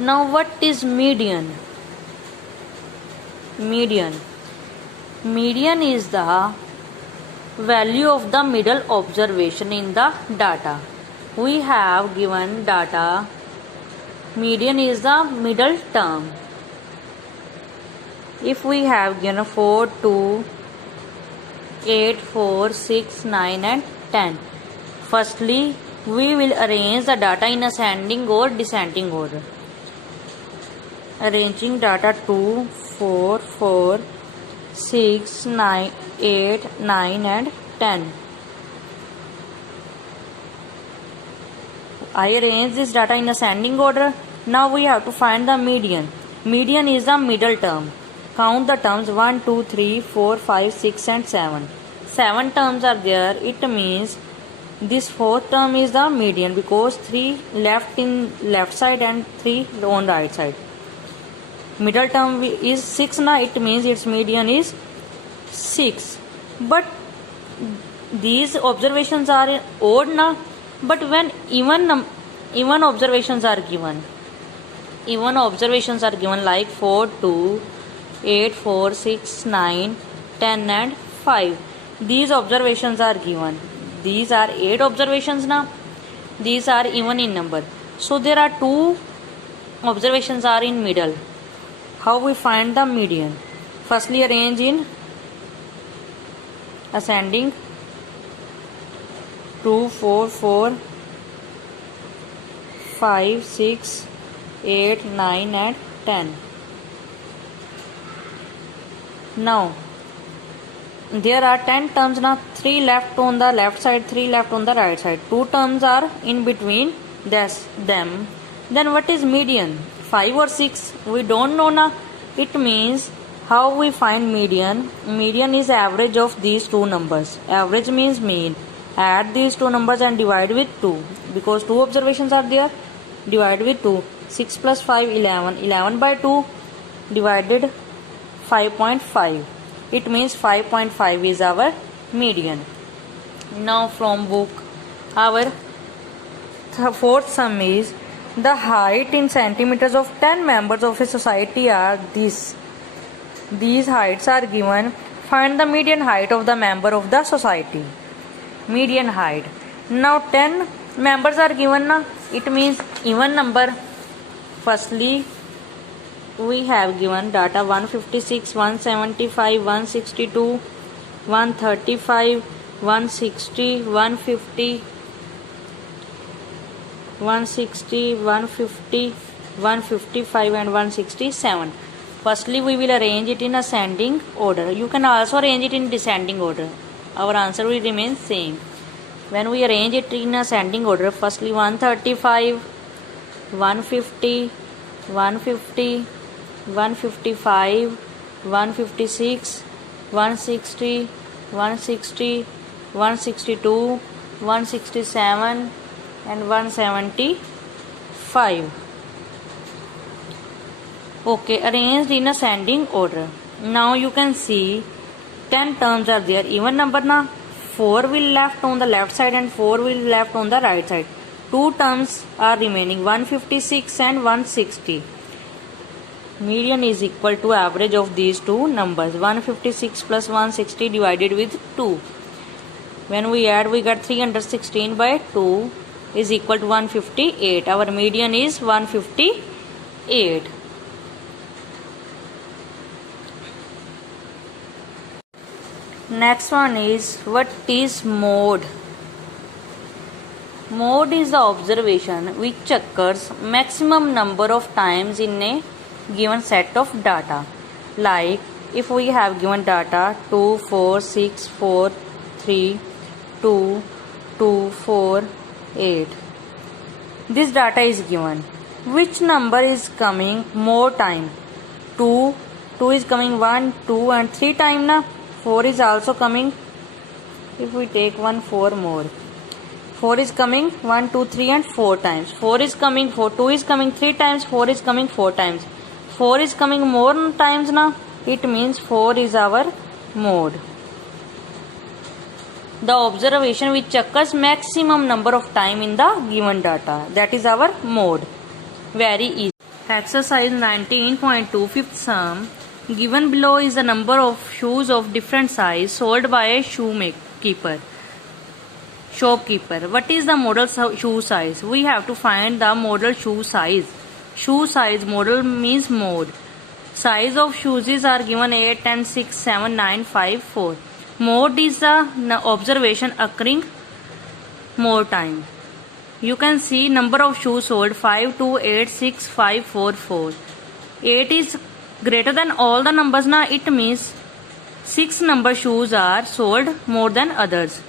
Now what is median? Median is the value of the middle observation in the data. We have given data. Median is the middle term. If we have given 4, 2, 8, 4, 6, 9 and 10. Firstly, we will arrange the data in ascending or descending order. Arranging data 2, 4, 4, 6, 9, 8, 9 and 10. I arrange this data in ascending order. Now we have to find the median. Median is the middle term. Count the terms 1, 2, 3, 4, 5, 6 and 7. 7 terms are there. It means this fourth term is the median because 3 left in left side and 3 on the right side. Middle term is 6 now. It means its median is 6. But these observations are odd now. But when even observations are given, like 4, 2, 8, 4, 6, 9, 10 and 5. These observations are given. These are 8 observations now. These are even in number. So there are 2 observations are in middle. How we find the median? Firstly, arrange in ascending 2, 4, 4, 5, 6, 8, 9 and 10. Now there are 10 terms now. 3 left on the left side, 3 left on the right side. 2 terms are in between them. Then what is median? 5 or 6? We don't know now. It means how we find median? Median is average of these 2 numbers. Average means mean. Add these 2 numbers and divide with 2 because 2 observations are there. Divide with 2. 6 plus 5, 11. 11 by 2 divided 5.5. It means 5.5 is our median. Now from book, our fourth sum is the height in centimeters of 10 members of a society are this. These heights are given. Find the median height of the member of the society. Median height. Now 10 members are given now. It means even number. Firstly, we have given data 156, 175, 162, 135, 160, 150, 160, 150, 155 and 167. Firstly, we will arrange it in ascending order. You can also arrange it in descending order. Our answer will remain same. When we arrange it in ascending order, firstly 135, 150, 150, 155, 156, 160, 160, 162, 167 and 175. Okay, arranged in ascending order. Now you can see 10 terms are there. Even number now. 4 will left on the left side and 4 will left on the right side. 2 terms are remaining, 156 and 160. Median is equal to average of these 2 numbers. 156 plus 160 divided with 2. When we add, we get 316 by 2 is equal to 158. Our median is 158. Next one is, what is mode? Mode is the observation which occurs maximum number of times in a given set of data. Like if we have given data 2, 4, 6, 4, 3, 2, 2, 4, 8. This data is given. Which number is coming more time? 2 is coming 1, 2 and 3 time na. 4 is also coming. If we take 1, 4 more. 4 is coming 1, 2, 3 and 4 times. 4 is coming 4. 2 is coming 3 times. 4 is coming 4 times. 4 is coming more times now. It means 4 is our mode. The observation which occurs maximum number of time in the given data. That is our mode. Very easy. Exercise 19.2 fifth sum. Given below is the number of shoes of different size sold by a shopkeeper. What is the model shoe size? We have to find the model shoe size. Shoe size, model means mode. Size of shoes are given 8, 10, 6, 7, 9, 5, 4. Mode is the observation occurring more time. You can see number of shoes sold 5, 2, 8, 6, 5, 4, 4. 8 is greater than all the numbers now. It means 6 number shoes are sold more than others.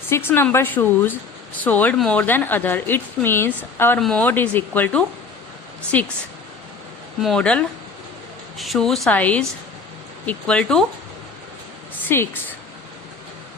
6 number shoes sold more than other. It means our mode is equal to 6. Model shoe size equal to 6.